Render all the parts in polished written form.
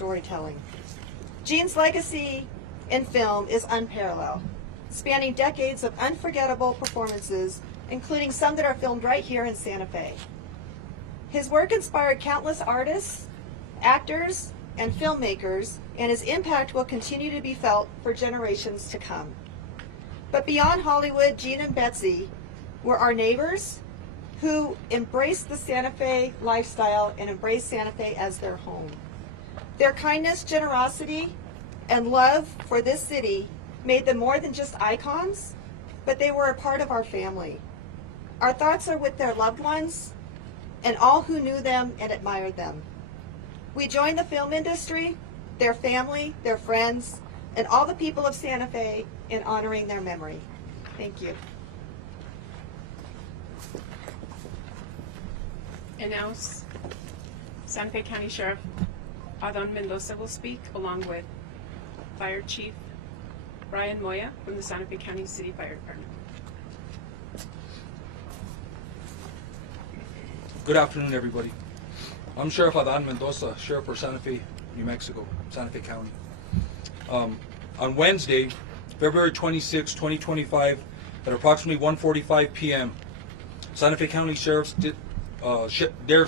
storytelling. Gene's legacy in film is unparalleled, spanning decades of unforgettable performances, including some that are filmed right here in Santa Fe. His work inspired countless artists, actors, and filmmakers, and his impact will continue to be felt for generations to come. But beyond Hollywood, Gene and Betsy were our neighbors who embraced the Santa Fe lifestyle and embraced Santa Fe as their home. Their kindness, generosity, and love for this city made them more than just icons, but they were a part of our family. Our thoughts are with their loved ones and all who knew them and admired them. We join the film industry, their family, their friends, and all the people of Santa Fe in honoring their memory. Thank you. And now, Santa Fe County Sheriff Adon Mendoza will speak, along with Fire Chief Brian Moya from the Santa Fe County City Fire Department. Good afternoon, everybody. I'm Sheriff Adon Mendoza, Sheriff for Santa Fe, New Mexico, Santa Fe County. On Wednesday, February 26, 2025, at approximately 1:45 p.m., Santa Fe County Sheriff's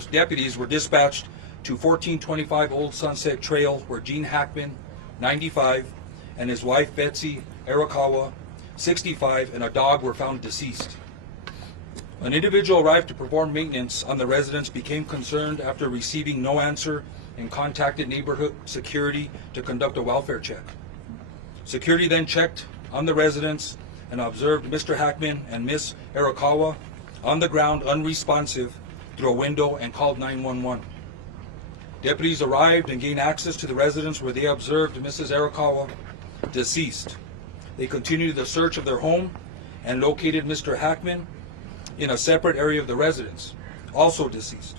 deputies were dispatched to 1425 Old Sunset Trail, where Gene Hackman, 95, and his wife Betsy Arakawa, 65, and a dog were found deceased. An individual arrived to perform maintenance on the residence, became concerned after receiving no answer, and contacted neighborhood security to conduct a welfare check. Security then checked on the residence and observed Mr. Hackman and Miss Arakawa on the ground unresponsive through a window and called 911. Deputies arrived and gained access to the residence, where they observed Mrs. Arakawa deceased. They continued the search of their home and located Mr. Hackman in a separate area of the residence, also deceased.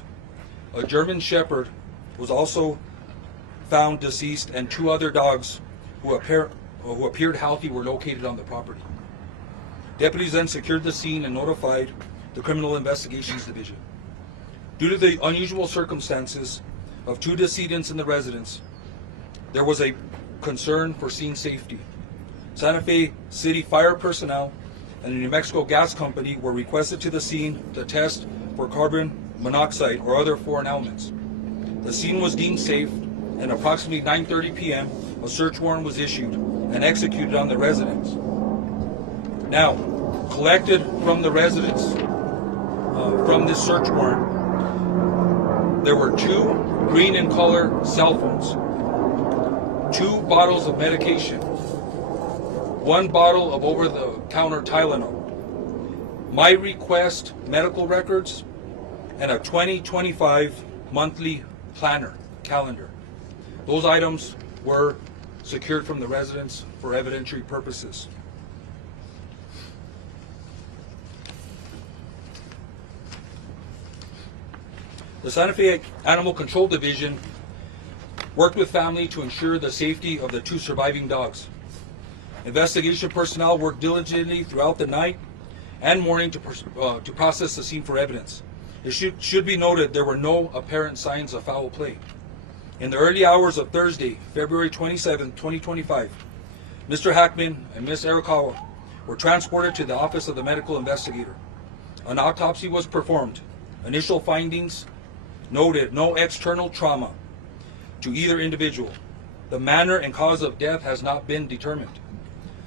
A German Shepherd was also found deceased, and two other dogs who appeared healthy were located on the property. Deputies then secured the scene and notified the Criminal Investigations Division. Due to the unusual circumstances of two decedents in the residence, there was a concern for scene safety. Santa Fe City fire personnel and the New Mexico Gas Company were requested to the scene to test for carbon monoxide or other foreign elements. The scene was deemed safe, and approximately 9:30 p.m., a search warrant was issued and executed on the residence. Now, collected from the residence, from this search warrant, there were 2 green in color cell phones, 2 bottles of medication, 1 bottle of over-the-counter Tylenol, My Request medical records, and a 2025 monthly planner calendar. Those items were secured from the residence for evidentiary purposes. The Santa Fe Animal Control Division worked with family to ensure the safety of the 2 surviving dogs. Investigation personnel worked diligently throughout the night and morning to process the scene for evidence. It should be noted there were no apparent signs of foul play. In the early hours of Thursday, February 27, 2025, Mr. Hackman and Ms. Arakawa were transported to the office of the medical investigator. An autopsy was performed. Initial findings noted no external trauma to either individual. The manner and cause of death has not been determined.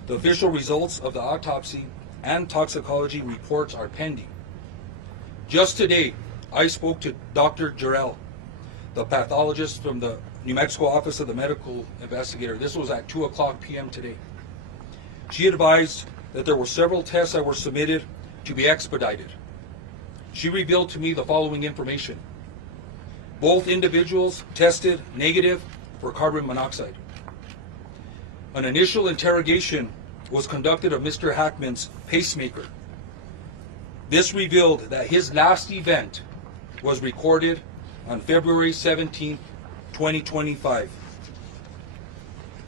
The official results of the autopsy and toxicology reports are pending. Just today, I spoke to Dr. Jarrell, the pathologist from the New Mexico Office of the Medical Investigator. This was at 2:00 p.m. today. She advised that there were several tests that were submitted to be expedited. She revealed to me the following information. Both individuals tested negative for carbon monoxide. An initial interrogation was conducted of Mr. Hackman's pacemaker. This revealed that his last event was recorded on February 17, 2025.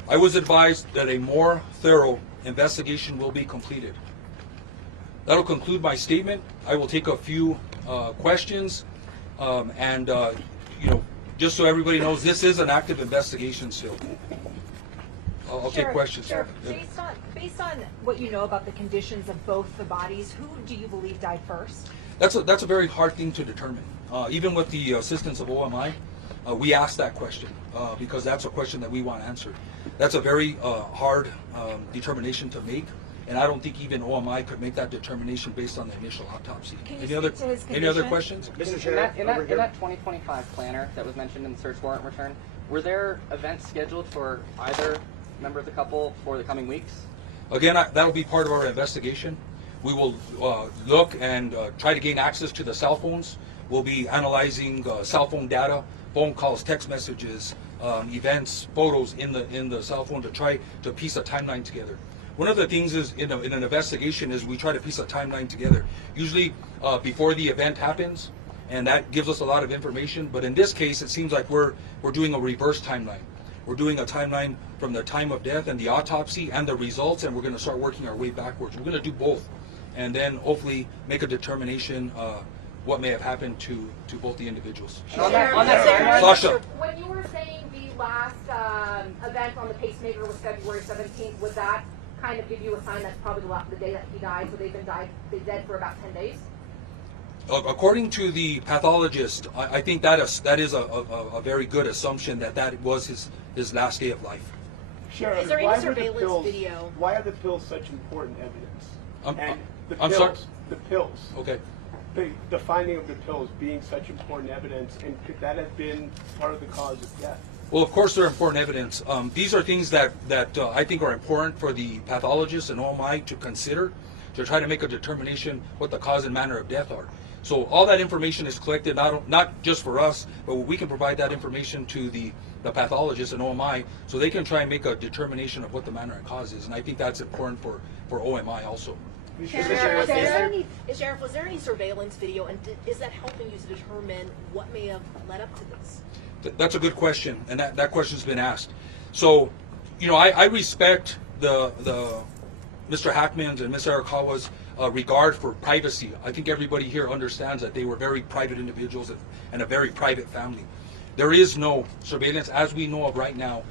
I was advised that a more thorough investigation will be completed. That'll conclude my statement. I will take a few questions, and just so everybody knows, this is an active investigation still. I'll take questions. Sheriff, Yeah. based on what you know about the conditions of both the bodies, who do you believe died first? That's a very hard thing to determine. Even with the assistance of OMI, we asked that question because that's a question that we want answered. That's a very hard determination to make, and I don't think even OMI could make that determination based on the initial autopsy. Can you Any speak other to his any other condition? questions? Mr. Sheriff, in that 2025 planner that was mentioned in the search warrant return, were there events scheduled for either member of the couple for the coming weeks? Again, that'll be part of our investigation. We will look and try to gain access to the cell phones. We'll be analyzing cell phone data, phone calls, text messages, events, photos in the cell phone to try to piece a timeline together. One of the things is in an investigation is we try to piece a timeline together, usually before the event happens, and that gives us a lot of information. But in this case, it seems like we're doing a reverse timeline. We're doing a timeline from the time of death and the autopsy and the results, and we're going to start working our way backwards. We're going to do both, and then hopefully make a determination what may have happened to both the individuals. On that timeline, Sasha. When you were saying the last event on the pacemaker was February 17th, would that kind of give you a sign that's probably the day that he died, so they've dead for about 10 days? According to the pathologist, I think that is a very good assumption that was his last day of life. Sheriff, Is there any why were surveillance the pills, video? Why are the pills such important evidence? And the I'm pills, sorry? the pills, Okay. the finding of the pills being such important evidence, and could that have been part of the cause of death? Well, of course, they're important evidence. These are things that I think are important for the pathologist and OMI to consider to try to make a determination what the cause and manner of death are. So all that information is collected, not just for us, but we can provide that information to the pathologist and OMI so they can try and make a determination of what the manner and cause is. And I think that's important for OMI also. Sheriff, Sheriff, was there any surveillance video, and is that helping you to determine what may have led up to this? That's a good question, and that question's been asked. So, I respect the Mr. Hackman's and Ms. Arakawa's regard for privacy. I think everybody here understands that they were very private individuals and a very private family. There is no surveillance, as we know of right now,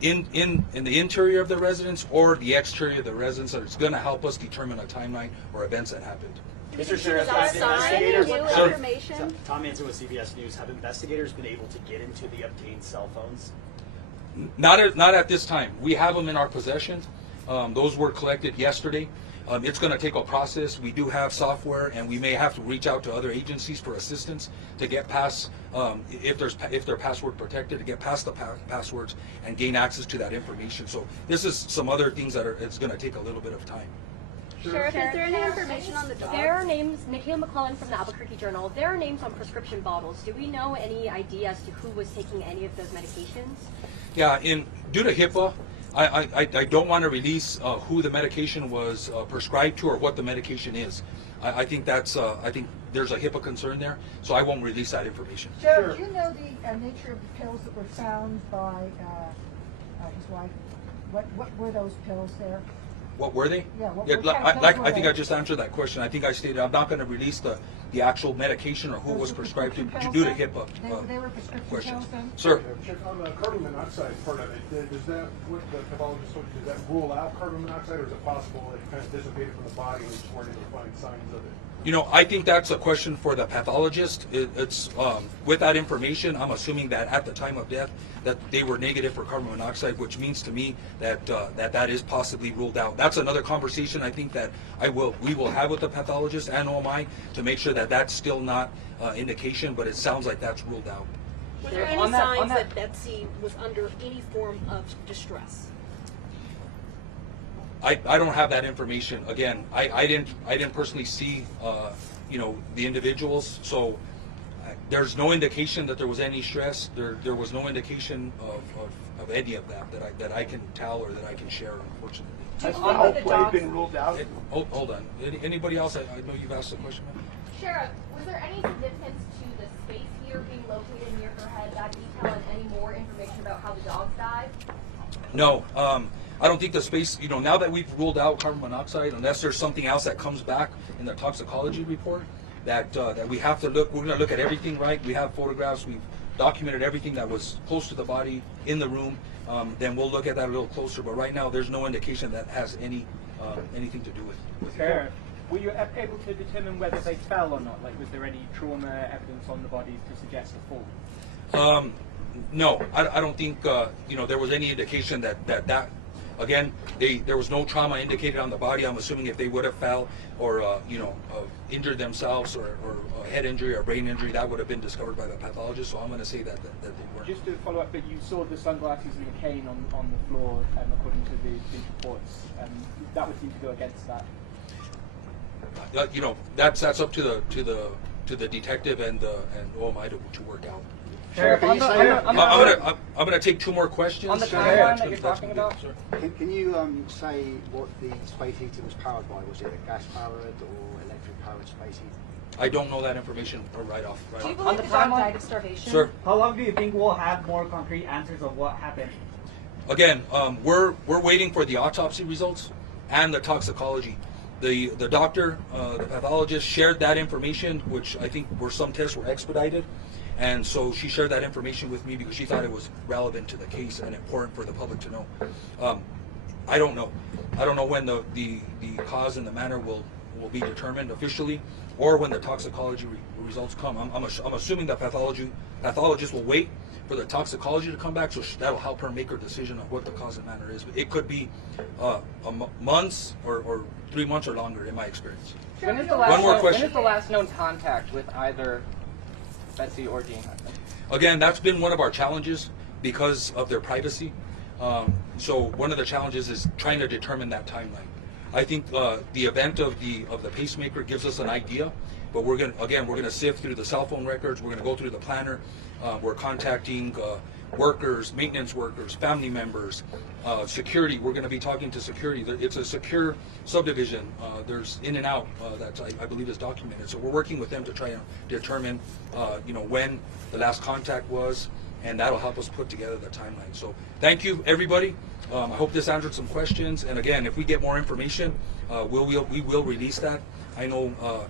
in the interior of the residence or the exterior of the residence that's going to help us determine a timeline or events that happened. Mr. Sheriff, outside? investigators, New Sir. information? Tom Manson with CBS News, have investigators been able to get into the obtained cell phones? Not at this time. We have them in our possession. Those were collected yesterday. It's going to take a process. We do have software, and we may have to reach out to other agencies for assistance to get past, if they're password protected, to get past the passwords and gain access to that information. So this is some other things that it's going to take a little bit of time. Sheriff, is there any information on the dogs? There are names, Nikhil McClellan from the Albuquerque Journal, there are names on prescription bottles. Do we know any idea as to who was taking any of those medications? Yeah, due to HIPAA, I don't want to release who the medication was prescribed to or what the medication is. I think there's a HIPAA concern there, so I won't release that information. Sheriff, do you know the nature of the pills that were found by his wife? What were those pills there? What were they? Yeah, what Yeah, kind of pills were I think they? I just answered that question. I think I stated I'm not going to release the actual medication or who it was prescribed to due to HIPAA They were prescription questions. pills then? Sir, On the carbon monoxide part of it, does that, what the pathologist told you, does that rule out carbon monoxide, or is it possible that it kind of dissipated from the body and we just weren't able to find signs of it? I think that's a question for the pathologist. It's with that information, I'm assuming that at the time of death that they were negative for carbon monoxide, which means to me that that is possibly ruled out. That's another conversation I think that we will have with the pathologist and OMI to make sure that that's still not indication, but it sounds like that's ruled out. Were there any signs that Betsy was under any form of distress? I don't have that information. Again, I didn't personally see the individuals, so there's no indication that there was any stress. There was no indication of any of that I can tell or that I can share, unfortunately. Has foul play been ruled out? Hold on. Anybody else? I know you've asked a question. Sheriff, was there any significance to the space here being located near her head, that detail, and any more information about how the dogs died? No. I don't think the space, now that we've ruled out carbon monoxide, unless there's something else that comes back in the toxicology report, that we have to look. We're going to look at everything, right? We have photographs. documented everything that was close to the body in the room, then we'll look at that a little closer. But right now, there's no indication that has anything to do with it. Sheriff, were you able to determine whether they fell or not? Like, was there any trauma evidence on the bodies to suggest a fall? No, I don't think there was any indication that again, there was no trauma indicated on the body. I'm assuming if they would have fell or injured themselves or a head injury or brain injury, that would have been discovered by the pathologist. So I'm going to say that they weren't. Just to follow up, but you saw the sunglasses and the cane on the floor, according to the police reports. That would seem to go against that. That's up to the detective and OMI to work out. Sheriff, I'm gonna take 2 more questions. On the timeline that you're talking about? Can you say what the space heater was powered by? Was it a gas powered or electric powered space heater? I don't know that information right off. Do you believe the dog died of starvation? Sir? How long do you think we'll have more concrete answers of what happened? Again, we're waiting for the autopsy results and the toxicology. The doctor, the pathologist shared that information, which I think some tests were expedited. And so she shared that information with me because she thought it was relevant to the case and important for the public to know. I don't know. I don't know when the cause and the manner will be determined officially, or when the toxicology results come. I'm assuming the pathologist will wait for the toxicology to come back, so that'll help her make her decision on what the cause and manner is. But it could be months or 3 months or longer, in my experience. When is the last known contact with either Betsy or Gene Hackman? Again, that's been one of our challenges because of their privacy. So one of the challenges is trying to determine that timeline. I think the event of the pacemaker gives us an idea, but we're gonna sift through the cell phone records. We're gonna go through the planner. We're contacting workers, maintenance workers, family members, security. We're going to be talking to security. It's a secure subdivision. There's in and out that I believe is documented. So we're working with them to try and determine, when the last contact was, and that'll help us put together the timeline. So thank you, everybody. I hope this answered some questions. And again, if we get more information, we will release that. I know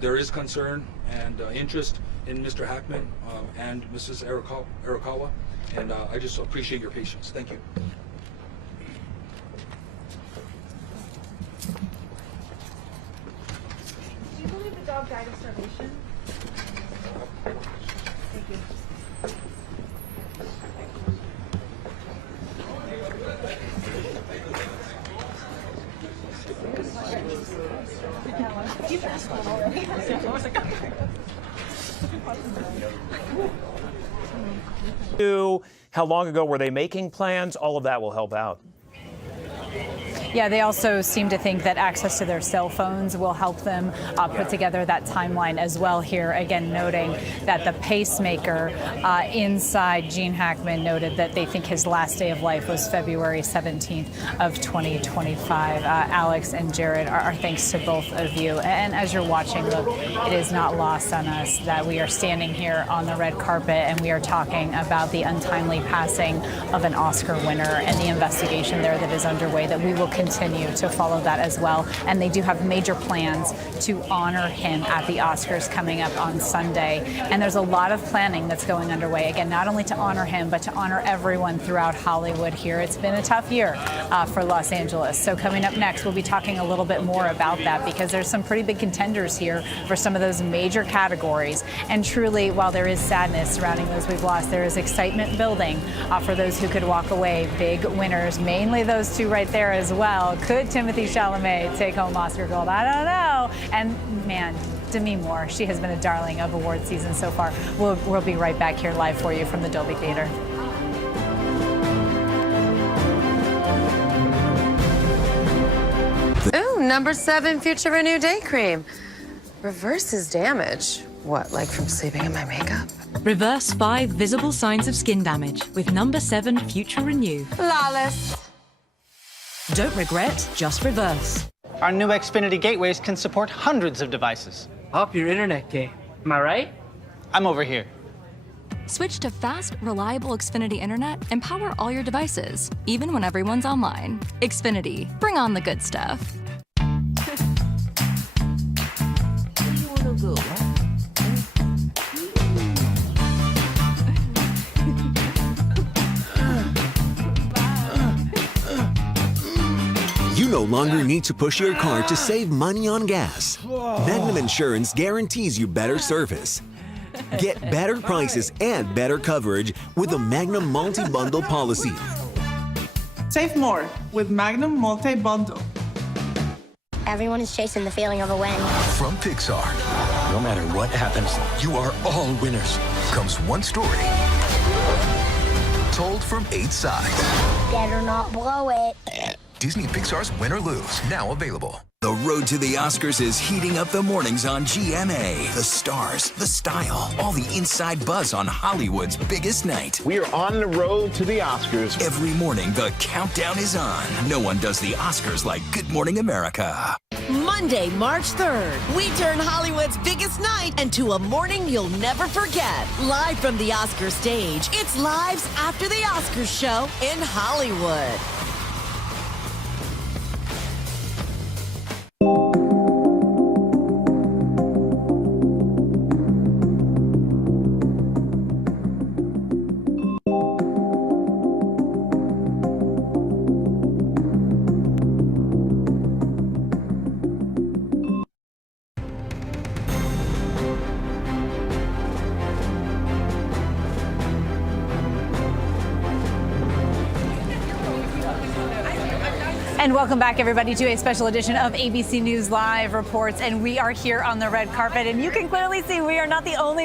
there is concern and interest in Mr. Hackman and Mrs. Arakawa, and I just appreciate your patience. Thank you. Do you believe the dog died of starvation? Thank you. You've asked one already. How long ago were they making plans? All of that will help out. Yeah, they also seem to think that access to their cell phones will help them put together that timeline as well here. Again, noting that the pacemaker inside Gene Hackman noted that they think his last day of life was February 17th of 2025. Alex and Jared, our thanks to both of you. And as you're watching, look, it is not lost on us that we are standing here on the red carpet and we are talking about the untimely passing of an Oscar winner and the investigation there that is underway, that we will continue to follow that as well. And they do have major plans to honor him at the Oscars coming up on Sunday. And there's a lot of planning that's going underway. Again, not only to honor him, but to honor everyone throughout Hollywood here. It's been a tough year for Los Angeles. So coming up next, we'll be talking a little bit more about that, because there's some pretty big contenders here for some of those major categories. And truly, while there is sadness surrounding those we've lost, there is excitement building for those who could walk away big winners, mainly those two right there as well. Could Timothée Chalamet take home Oscar gold? I don't know. And man, Demi Moore, she has been a darling of award season so far. We'll be right back here live for you from the Dolby Theater. Ooh, number 7 Future Renew Day Cream. Reverses damage. What, like from sleeping in my makeup? Reverse 5 visible signs of skin damage with number 7 Future Renew. Flawless. Don't regret, just reverse. Our new Xfinity gateways can support hundreds of devices. Up your internet game. Am I right? I'm over here. Switch to fast, reliable Xfinity internet and power all your devices, even when everyone's online. Xfinity, bring on the good stuff. You no longer need to push your car to save money on gas. Magnum Insurance guarantees you better service. Get better prices and better coverage with the Magnum Multi-Bundle policy. Save more with Magnum Multi-Bundle. Everyone is chasing the feeling of a win. From Pixar, no matter what happens, you are all winners. Comes one story, told from 8 sides. Better not blow it. Disney Pixar's Win or Lose, now available. The road to the Oscars is heating up the mornings on GMA. The stars, the style, all the inside buzz on Hollywood's biggest night. We are on the road to the Oscars. Every morning, the countdown is on. No one does the Oscars like Good Morning America. Monday, March 3rd, we turn Hollywood's biggest night into a morning you'll never forget. Live from the Oscar stage, it's Lives After the Oscars show in Hollywood. And welcome back, everybody, to a special edition of ABC News Live Reports. And we are here on the red carpet, and you can clearly see we are not the only